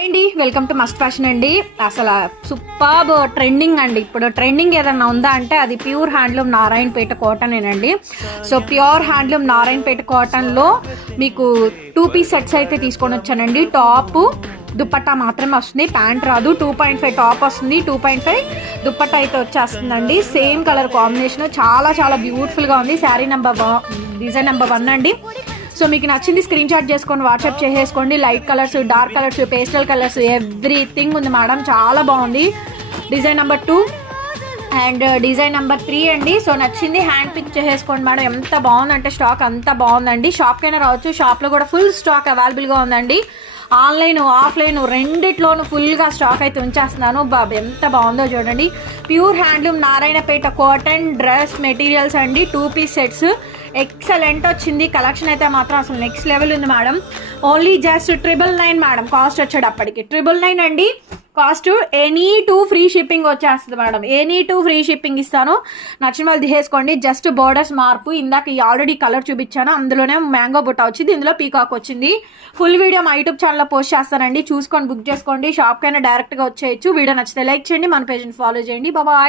అండి welcome to must fashion అండి. అసలు సూపర్బ్ ట్రెండింగ్ అండి. ఇప్పుడు ట్రెండింగ్ ఏదన్నా ఉందా అంటే అది ప్యూర్ హ్యాండ్లూమ్ నారాయణపేట కాటనేనండి. సో ప్యూర్ హ్యాండ్లూమ్ నారాయణపేట కాటన్లో మీకు 2 పీస్ సెట్స్ అయితే తీసుకొని వచ్చానండి. టాప్ దుప్పట్టా మాత్రమే వస్తుంది, ప్యాంట్ రాదు. 2.5 టాప్ వస్తుంది, 2.5 దుప్పట్టా అయితే వచ్చేస్తుందండి. సేమ్ కలర్ కాంబినేషన్ చాలా చాలా బ్యూటిఫుల్గా ఉంది. శారీ డిజైన్ నెంబర్ 1 అండి. సో మీకు నచ్చింది స్క్రీన్ షాట్ చేసుకొని వాట్సాప్ చేసేసుకోండి. Light colours, dark colours, pastel colours everything ఉంది మేడం. చాలా బాగుంది. Design number 2 and design number 3 అండి. సో నచ్చింది హ్యాండ్ పిక్ చేసేసుకోండి మేడం. ఎంత బాగుందంటే స్టాక్ అంత బాగుందండి. షాప్కైనా రావచ్చు, షాప్లో కూడా ఫుల్ స్టాక్ అవైలబుల్గా ఉందండి. ఆన్లైన్ ఆఫ్లైన్ రెండిట్లోనూ ఫుల్గా స్టాక్ అయితే ఉంచేస్తున్నాను. బాబు ఎంత బాగుందో చూడండి. Pure handloom Narayanpet cotton dress materials అండి. 2 పీస్ సెట్స్ ఎక్సలెంట్ వచ్చింది. కలెక్షన్ అయితే మాత్రం అసలు నెక్స్ట్ లెవెల్ ఉంది madam. Only just 999 madam cost వచ్చేటప్పటికి. 999 అండి కాస్ట్. ఎనీ 2 ఫ్రీ షిప్పింగ్ వచ్చేస్తుంది మేడం. ఎనీ 2 ఫ్రీ షిప్పింగ్ ఇస్తాను. నచ్చిన వాళ్ళు తీసేసుకోండి. జస్ట్ బోర్డర్స్ మార్పు. ఇందాక ఆల్రెడీ కలర్ చూపించాను, అందులోనే మ్యాంగో బుట్ట వచ్చింది, ఇందులో పీకాక్ వచ్చింది. ఫుల్ వీడియో మా యూట్యూబ్ ఛానల్లో పోస్ట్ చేస్తానండి, చూసుకొని బుక్ చేసుకోండి. షాప్కైనా డైరెక్ట్గా వచ్చేయచ్చు. వీడియో నచ్చితే లైక్ చేయండి, మన పేజ్ని ఫాలో చేయండి. బాయ్.